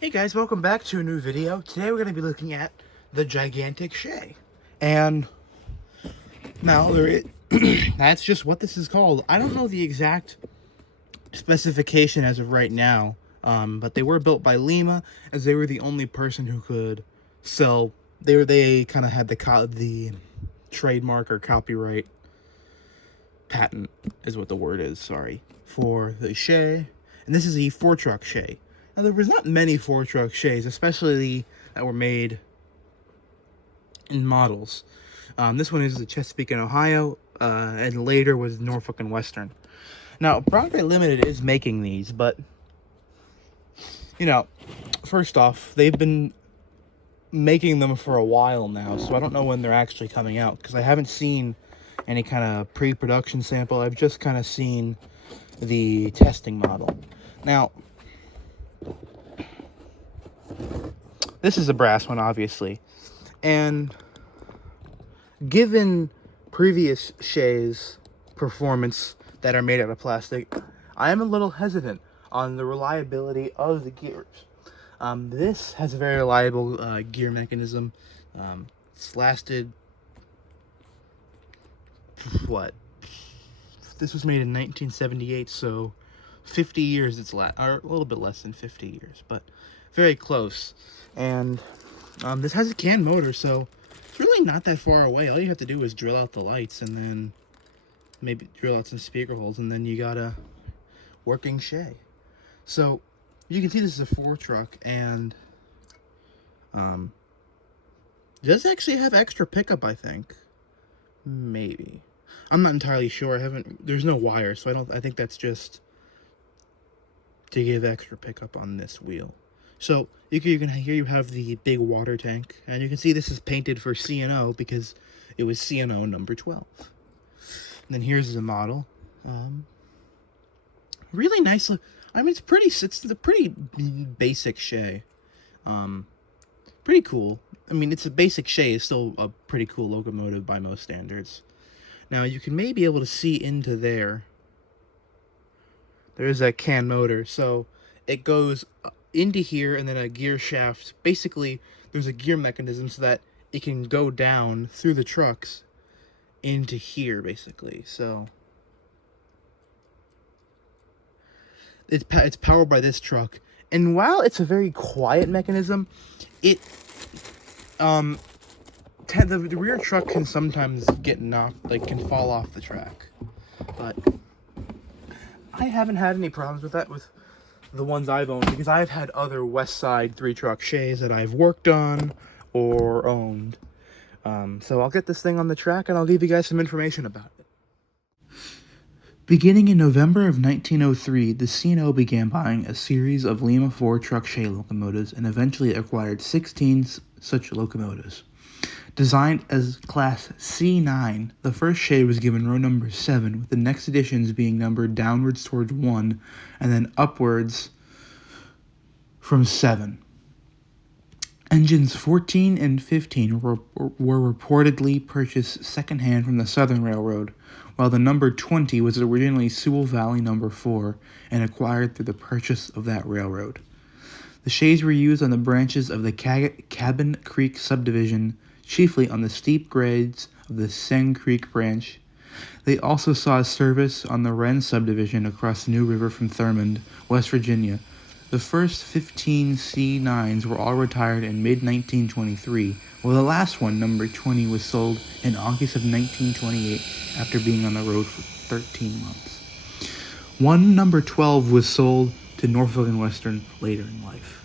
Hey guys, welcome back to a new video. Today we're going to be looking at the gigantic Shay. And now that's just what this is called. I don't know the exact specification as of right now, but they were built by Lima, as they were the only person who could sell. They kind of had the trademark or copyright patent is what the word is, sorry, for the Shay. And this is a 4-truck Shay. Now, there was not many 4-truck Shays, especially that were made in models. This one is the Chesapeake and Ohio, and later was Norfolk and Western. Now, Broadway Limited is making these, but, first off, they've been making them for a while now, so I don't know when they're actually coming out, because I haven't seen any kind of pre-production sample. I've just kind of seen the testing model. Now, this is a brass one, obviously, and given previous Shay's performance that are made out of plastic, I am a little hesitant on the reliability of the gears. This has a very reliable gear mechanism. It's lasted, what? This was made in 1978, so 50 years it's or a little bit less than 50 years, but very close. And this has a can motor, so it's really not that far away. All you have to do is drill out the lights and then maybe drill out some speaker holes, and then you got a working Shay. So you can see this is a 4-truck, and it does actually have extra pickup, I think. Maybe. I'm not entirely sure. There's no wire, so I think that's just to give extra pickup on this wheel. So here you have the big water tank, and you can see this is painted for C&O because it was C&O number 12. And then here's the model. Really nice look. I mean, it's a pretty basic Shay. Pretty cool. I mean, it's a basic Shay. It's still a pretty cool locomotive by most standards. Now, you can maybe be able to see into there. There is that can motor, so it goes into here and then a gear shaft. Basically, there's a gear mechanism so that it can go down through the trucks into here, basically. So it's powered by this truck, and while it's a very quiet mechanism, it the rear truck can sometimes get knocked, can fall off the track, but I haven't had any problems with that with the ones I've owned, because I've had other West Side 3-truck Shays that I've worked on or owned. So I'll get this thing on the track and I'll give you guys some information about it. Beginning in November of 1903, the C&O began buying a series of Lima 4-truck Shay locomotives and eventually acquired 16 such locomotives. Designed as Class C9, the first Shay was given row number 7, with the next editions being numbered downwards towards 1 and then upwards from 7. Engines 14 and 15 were reportedly purchased secondhand from the Southern Railroad, while the number 20 was originally Sewell Valley number 4 and acquired through the purchase of that railroad. The Shays were used on the branches of the Cabin Creek subdivision, chiefly on the steep grades of the Seng Creek branch. They also saw service on the Wren subdivision across the New River from Thurmond, West Virginia. The first 15 C9s were all retired in mid-1923, while the last one, number 20, was sold in August of 1928 after being on the road for 13 months. One number 12 was sold to Norfolk and Western later in life.